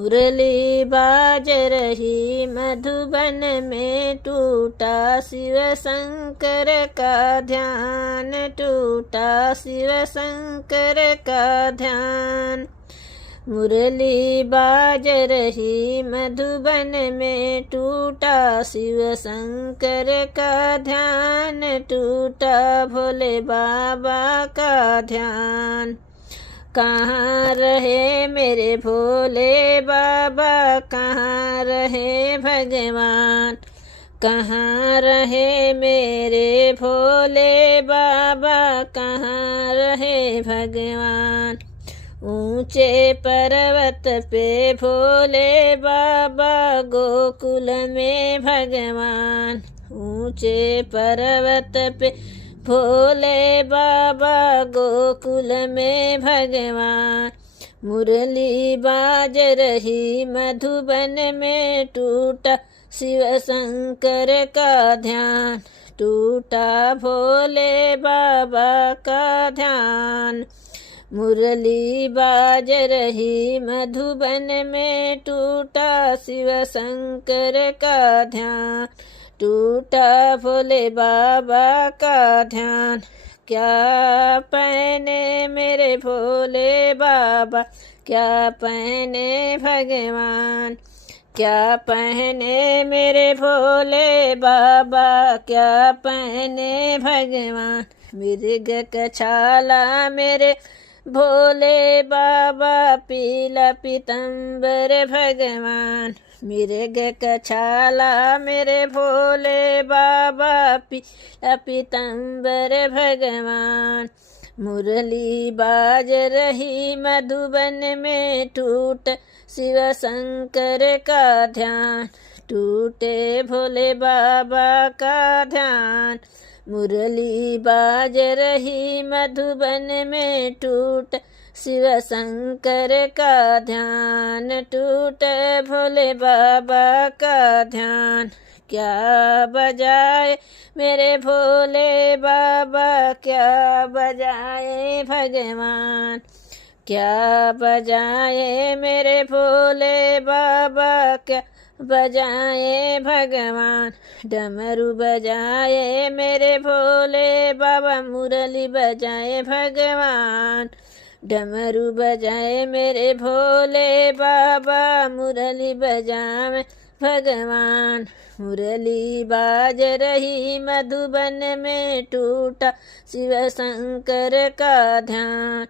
मुरली बाज रही मधुबन में, टूटा शिव शंकर का ध्यान, टूटा शिव शंकर का ध्यान। मुरली बाज रही मधुबन में, टूटा शिव शंकर का ध्यान, टूटा भोले बाबा का ध्यान। कहाँ रहे मेरे भोले बाबा, कहाँ रहे भगवान, कहाँ रहे मेरे भोले बाबा, कहाँ रहे भगवान। ऊंचे पर्वत पे भोले बाबा, गोकुल में भगवान। ऊंचे पर्वत पे भोले बाबा, गोकुल में भगवान। मुरली बाज रही मधुबन में, टूटा शिव शंकर का ध्यान, टूटा भोले बाबा का ध्यान। मुरली बाज रही मधुबन में, टूटा शिव शंकर का ध्यान, टूटा भोले बाबा का ध्यान। क्या पहने मेरे भोले बाबा, क्या पहने भगवान, क्या पहने मेरे भोले बाबा, क्या पहने भगवान। मृग का छाला मेरे भोले बाबा, पीला पीतम्बर भगवान। मृग का छाला मेरे भोले बाबा, पीला पीतम्बर भगवान। मुरली बाज रही मधुबन में, टूट शिव शंकर का ध्यान, टूटे भोले बाबा का ध्यान। मुरली बाज रही मधुबन में, टूट शिव शंकर का ध्यान, टूट भोले बाबा का ध्यान। क्या बजाए मेरे भोले बाबा, क्या बजाए भगवान, क्या बजाए मेरे भोले बाबा, क्या बजाए भगवान। डमरू बजाए मेरे भोले बाबा, मुरली बजाए भगवान। डमरू बजाए मेरे भोले बाबा, मुरली बजाए भगवान। मुरली बाज रही मधुबन में, टूटा शिव शंकर का ध्यान,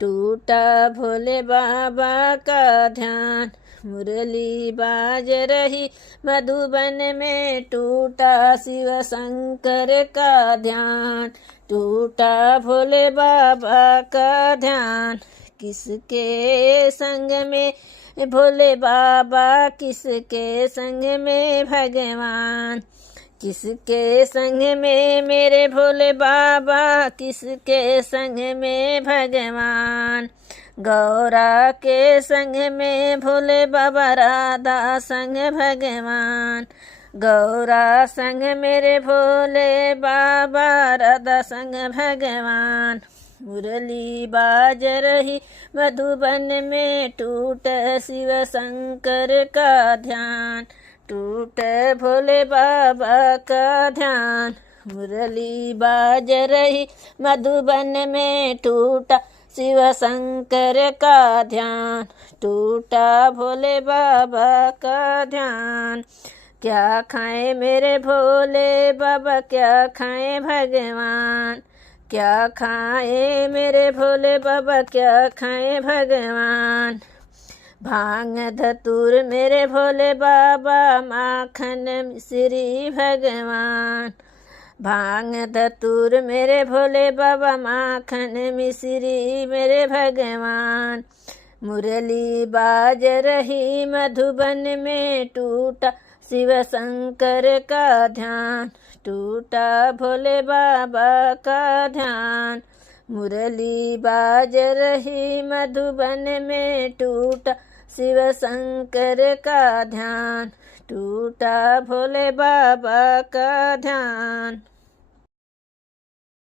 टूटा भोले बाबा का ध्यान। मुरली बाज रही मधुबन में, टूटा शिव शंकर का ध्यान, टूटा भोले बाबा का ध्यान। किसके संग में भोले बाबा, किसके संग में भगवान, किसके संग में मेरे भोले बाबा, किसके संग में भगवान। गौरा के संग में भोले बाबा, राधा संग भगवान। गौरा संग मेरे भोले बाबा, राधा संग भगवान। मुरली बाज रही मधुबन में, टूट शिव शंकर का ध्यान, टूट भोले बाबा का ध्यान। मुरली बाज रही मधुबन में, टूटा शिव शंकर का ध्यान, टूटा भोले बाबा का ध्यान। क्या खाए मेरे भोले बाबा, क्या खाए भगवान, क्या खाए मेरे भोले बाबा, क्या खाए भगवान। भांग धतूर मेरे भोले बाबा, माखन मिश्री भगवान। भांग धतूर मेरे भोले बाबा, माखन मिश्री मेरे भगवान। मुरली बाज रही मधुबन में, टूटा शिव शंकर का ध्यान, टूटा भोले बाबा का ध्यान। मुरली बाज रही मधुबन में, टूटा शिव शंकर का ध्यान, टूटा भोले बाबा का ध्यान।